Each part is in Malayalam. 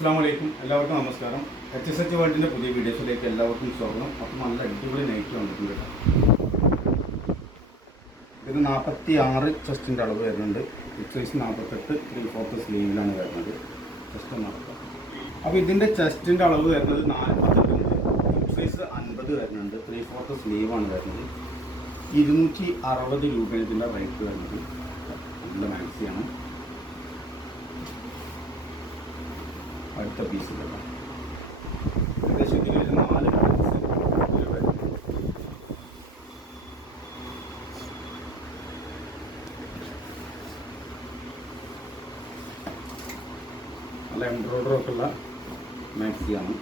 അസ്സാം വലൈക്കും എല്ലാവർക്കും നമസ്കാരം. എച്ച് എസ് എച്ച് വേൾഡിന്റെ പുതിയ വീഡിയോസിലേക്ക് എല്ലാവർക്കും സ്വാഗതം. അപ്പം നല്ല അടിപൊളി നൈറ്റ് വന്നിട്ടുണ്ട് കേട്ടോ. ഇത് നാൽപ്പത്തി ആറ് ചെസ്റ്റിന്റെ അളവ് വരുന്നുണ്ട്. ഹിപ് സൈസ് നാൽപ്പത്തെട്ട് ത്രീ ഫോർത്ത് സ്ലീവിലാണ് വരുന്നത്. ചെസ്റ്റ് നടക്കുക അപ്പോൾ ഇതിന്റെ ചെസ്റ്റിന്റെ അളവ് വരുന്നത് നാൽപ്പത്തെട്ടുണ്ട് ഹിപ് സൈസ് അൻപത് വരുന്നുണ്ട്. ത്രീ ഫോർത്ത് സ്ലീവാണ് വരുന്നത്. ഇരുന്നൂറ്റി അറുപത് രൂപയാണ് ഇതിന്റെ റേറ്റ് വരുന്നത്. നല്ല മാക്സിയാണ് അടുത്ത പീസ് കേട്ടോ ഏകദേശം ഇതിൽ നാല് കളേഴ്സ് ഇതിൽ വരും നല്ല എംബ്രോയ്ഡറി ഒക്കെ ഉള്ള മാക്സിയാണ്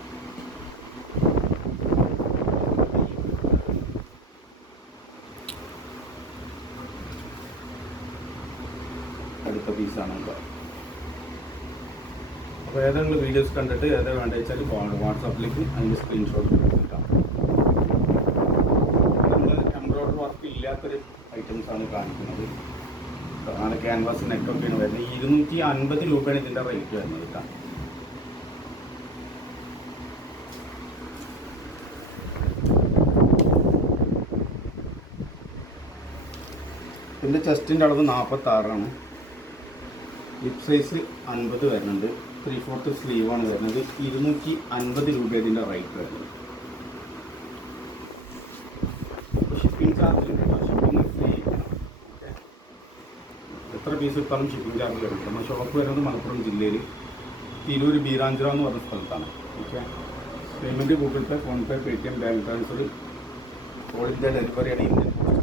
അടുത്ത പീസാണ് കേട്ടോ അപ്പോൾ ഏതെങ്കിലും വീഡിയോസ് കണ്ടിട്ട് ഏതാ വേണ്ടത് വെച്ചാൽ വാട്സാപ്പിലേക്ക് അതിന്റെ സ്ക്രീൻഷോട്ട് എടുക്കാം നമ്മൾ എംബ്രോയ്ഡർ വർക്ക് ഇല്ലാത്തൊരു ഐറ്റംസ് ആണ് കാണിക്കുന്നത്. നാല് ക്യാൻവാസ് നെക്കൊക്കെയാണ് വരുന്നത്. ഇരുന്നൂറ്റി അൻപത് രൂപയാണ് ഇതിന്റെ റേറ്റ് വരുന്നത് കേട്ടോ. ഇതിന്റെ ചെസ്റ്റിന്റെ അളവ് നാൽപ്പത്താറാണ് ഹിപ് സൈസ് അൻപത് വരുന്നുണ്ട്. ത്രീ ഫോർത്ത് സ്ലീവാണ് വരുന്നത്. ഇരുന്നൂറ്റി അൻപത് രൂപ ഇതിന്റെ റേറ്റ് വരുന്നത് ഷിപ്പിംഗ് ചാർജ് ഷിപ്പിംഗ് എത്ര പീസ് ഇട്ടാലും ഷിപ്പിംഗ് ചാർജ് വരും നമ്മുടെ ഷോപ്പ് വരുന്നത് മലപ്പുറം ജില്ലയിൽ തിരൂർ ബീരാഞ്ചിറ എന്ന് പറഞ്ഞ സ്ഥലത്താണ്. Okay payment Google Pay PhonePe T M bank transfer all India ഡെലിവറിയാണ് Indian post.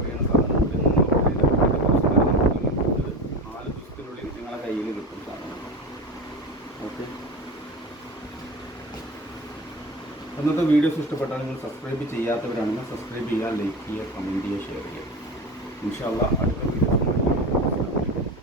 അന്നത്തെ വീഡിയോസ് ഇഷ്ടപ്പെട്ടാൽ നിങ്ങൾ സബ്സ്ക്രൈബ് ചെയ്യാത്തവരാണെങ്കിൽ സബ്സ്ക്രൈബ് ചെയ്യുക ലൈക്ക് ചെയ്യുക കമന്റ് ചെയ്യുക ഷെയർ ചെയ്യുക. ഇൻഷാല്ല അടുത്ത വീഡിയോസ്